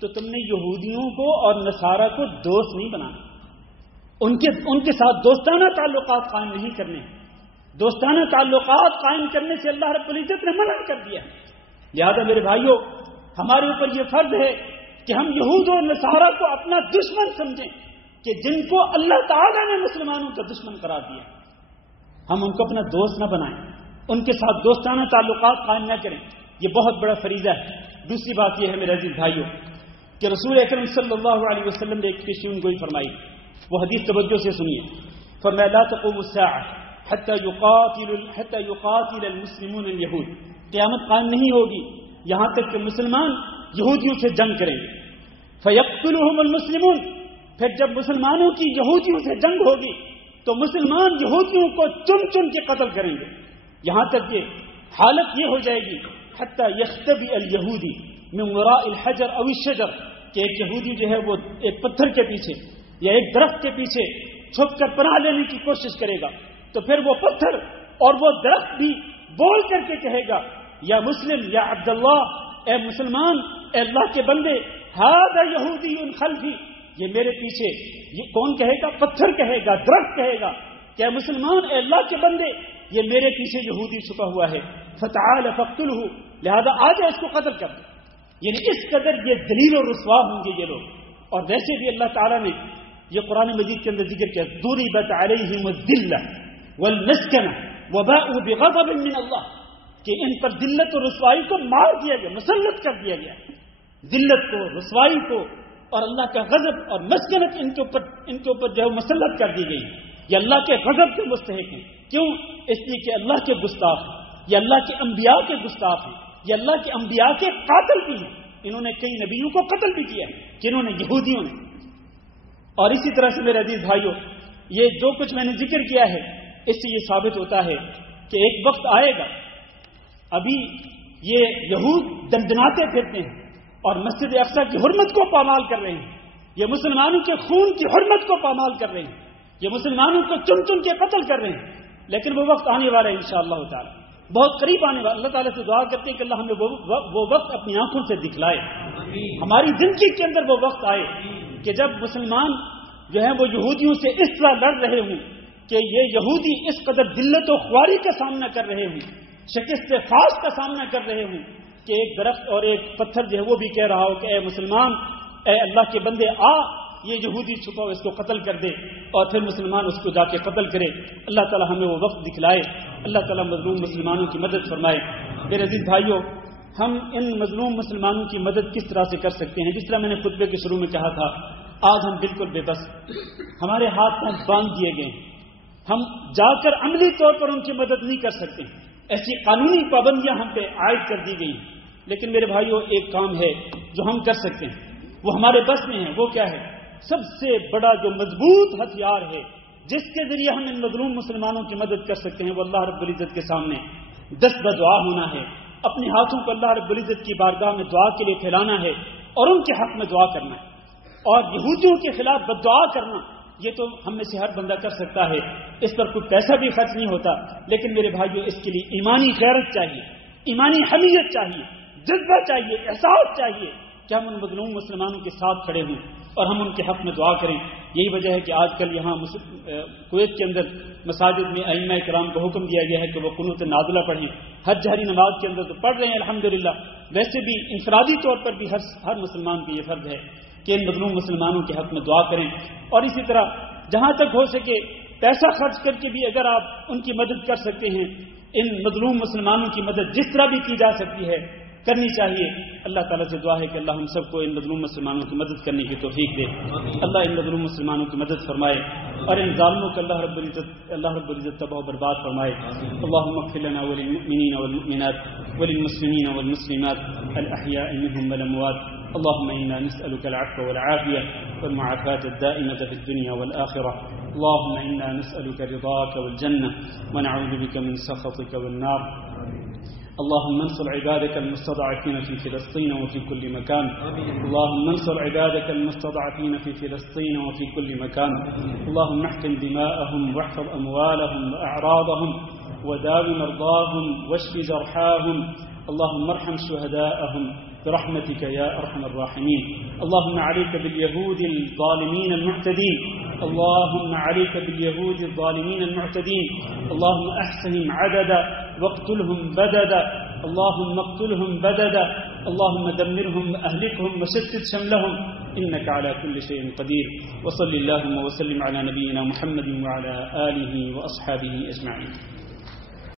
تو تم نے یہودیوں کو اور نصارہ کو دوست نہیں بنانا. ان کے ساتھ دوستانہ تعلقات قائم نہیں کرنے. دوستانہ تعلقات قائم کرنے سے اللہ رب العزت نے منع کر دیا. لہذا میرے بھائیوں، ہمارے اوپر یہ فرض ہے کہ ہم یہود اور نصارہ کو اپنا دشمن سمجھیں کہ جن کو اللہ تعالیٰ نے مسلمانوں کا دشمن قرار دیا. ہم ان کو اپنا دوست نہ بنائیں، ان کے ساتھ دوستانہ تعلقات قائم نہ کریں. یہ بہت بڑا فریضہ ہے. دوسری بات یہ ہے میرے عزیز بھائیوں کہ رسول اکرم صلی اللہ علیہ وسلم نے ایک پیشین گوئی فرمائی. وہ حدیث توجہ سے سنیے. فرمایا لا تقوم الساعة حتى يقاتل المسلمون اليهود. قیامت قائم نہیں ہوگی یہاں تک کہ مسلمان یہودیوں سے جنگ کریں گے. فیقتلهم المسلمون. پھر جب مسلمانوں کی یہودیوں سے جنگ ہوگی تو مسلمان یہودیوں کو چن چن کے قتل کریں گے. یہاں تک کہ حالت یہ ہو جائے گی حتی یختبئ الیہودی من وراء الحجر او الشجر، کہ ایک یہودی جو ہے وہ ایک پتھر کے پیچھے یا ایک درخت کے پیچھے چھپ کر پناہ لینے کی کوشش کرے گا تو پھر وہ پتھر اور وہ درخت بھی بول کر کے کہے گا یا مسلم یا عبداللہ، اے مسلمان، اے اللہ کے بندے، ھذا یہودی خلفی، یہ میرے پیچھے. یہ کون کہے گا؟ پتھر کہے گا، درخت کہے گا کہ اے مسلمان، اے اللہ کے بندے، یہ میرے پیچھے یہودی چھپا ہوا ہے. فتعال فاقتلہ، لہذا آج اس کو قتل کر دو. یعنی اس قدر یہ ذلیل و رسوا ہوں گے یہ لوگ. اور ویسے بھی اللہ تعالیٰ نے یہ قرآن مجید کے اندر ذکر کیا ضربت علیہم الذلہ والمسکنہ وباءوا بغضب من اللہ، کہ ان پر ذلت و رسوائی کو مار دیا گیا، مسلط کر دیا گیا. ذلت کو، رسوائی کو اور اللہ کا غضب اور مسکنت ان کے اوپر جو ہے مسلط کر دی گئی. یہ اللہ کے غضب کے مستحق ہیں. کیوں؟ اس لیے کہ اللہ کے گستاخ ہیں، یہ اللہ کے انبیاء کے گستاخ ہیں، یہ اللہ کے انبیاء کے قاتل بھی ہیں. انہوں نے کئی نبیوں کو قتل بھی کیا ہے، جنہوں نے یہودیوں نے. اور اسی طرح سے میرے عزیز بھائیوں، یہ جو کچھ میں نے ذکر کیا ہے اس سے یہ ثابت ہوتا ہے کہ ایک وقت آئے گا، ابھی یہ یہود دندناتے پھرتے ہیں اور مسجد اقصی کی حرمت کو پامال کر رہے ہیں، یہ مسلمانوں کے خون کی حرمت کو پامال کر رہے ہیں، یہ مسلمانوں کو چن چن کے قتل کر رہے ہیں. لیکن وہ وقت آنے والا ہے انشاءاللہ تعالی، بہت قریب آنے والا. اللہ تعالیٰ سے دعا کرتے ہیں کہ اللہ ہمیں وہ وقت اپنی آنکھوں سے دکھلائے، ہماری زندگی کے اندر وہ وقت آئے کہ جب مسلمان جو ہیں وہ یہودیوں سے اس طرح لڑ رہے ہوں کہ یہ یہودی اس قدر ذلت و خواری کا سامنا کر رہے ہوں، شکست خاص کا سامنا کر رہے ہوں کہ ایک درخت اور ایک پتھر جو ہے وہ بھی کہہ رہا ہو کہ اے مسلمان، اے اللہ کے بندے، آ یہ یہودی چھپا ہو اس کو قتل کر دے، اور پھر مسلمان اس کو جا کے قتل کرے. اللہ تعالی ہمیں وہ وقت دکھلائے. اللہ تعالی مظلوم مسلمانوں کی مدد فرمائے. میرے عزیز بھائیوں، ہم ان مظلوم مسلمانوں کی مدد کس طرح سے کر سکتے ہیں؟ جس طرح میں نے خطبے کے شروع میں کہا تھا، آج ہم بالکل بے بس، ہمارے ہاتھ پاؤں باندھ دیے گئے، ہم جا کر عملی طور پر ان کی مدد نہیں کر سکتے. ایسی قانونی پابندیاں ہم پہ عائد کر دی گئی. لیکن میرے بھائیوں، ایک کام ہے جو ہم کر سکتے ہیں، وہ ہمارے بس میں ہے. وہ کیا ہے؟ سب سے بڑا جو مضبوط ہتھیار ہے جس کے ذریعے ہم ان مظلوم مسلمانوں کی مدد کر سکتے ہیں، وہ اللہ رب العزت کے سامنے دست بدعا ہونا ہے. اپنے ہاتھوں کو اللہ رب العزت کی بارگاہ میں دعا کے لیے پھیلانا ہے اور ان کے حق میں دعا کرنا ہے. اور یہودیوں کے خلاف بددعا کرنا، یہ تو ہم میں سے ہر بندہ کر سکتا ہے. اس پر کوئی پیسہ بھی خرچ نہیں ہوتا. لیکن میرے بھائیوں، اس کے لیے ایمانی غیرت چاہیے، ایمانی حمیت چاہیے، جذبہ چاہیے، احساس چاہیے کہ ہم ان مظلوم مسلمانوں کے ساتھ کھڑے ہوں اور ہم ان کے حق میں دعا کریں. یہی وجہ ہے کہ آج کل یہاں کویت کے اندر مساجد میں ائمہ کرام کو حکم دیا گیا ہے کہ وہ قنوت نازلہ پڑھیں. ہر جہری نماز کے اندر تو پڑھ رہے ہیں الحمدللہ. ویسے بھی انفرادی طور پر بھی ہر مسلمان کی یہ فرض ہے کہ ان مظلوم مسلمانوں کے حق میں دعا کریں. اور اسی طرح جہاں تک ہو سکے پیسہ خرچ کر کے بھی اگر آپ ان کی مدد کر سکتے ہیں، ان مظلوم مسلمانوں کی مدد جس طرح بھی کی جا سکتی ہے کرنی چاہیے. اللہ تعالیٰ سے دعا ہے کہ اللہ ہم سب کو ان مظلوم مسلمانوں کی مدد کرنے کی توفیق دے. اللہ ان مظلوم مسلمانوں کی مدد فرمائے اور ان ظالموں کو اللہ رب العزت تباہ و برباد فرمائے. اللهم اغفر لنا وللمؤمنين والمؤمنات وللمسلمين والمسلمات الأحياء منهم والأموات اللهم إنا نسألك العفو والعافية والمعافاة الدائمة في الدنيا والآخرة. اللهم إنا نسألك رضاك والجنة ونعوذ بك من سخطك والنار. اللهم انصر عبادك المستضعفين في فلسطين وفي كل مكان. اللهم انصر عبادك المستضعفين في فلسطين وفي كل مكان. اللهم احقن دماءهم واحفظ أموالهم وأعراضهم وداو مرضاهم واشف جرحاهم. اللهم ارحم شهداءهم برحمتك يا أرحم الراحمين. اللهم عليك باليهود الظالمين المعتدين. اللهم عليك باليهود الظالمين المعتدين. اللهم احصهم عددا واقتلهم بددا. اللهم اقتلهم بددا. اللهم دمرهم واهلكهم وشتت شملهم إنك على كل شيء قدير. وصل اللهم وسلم على نبينا محمد وعلى آله وأصحابه أجمعين.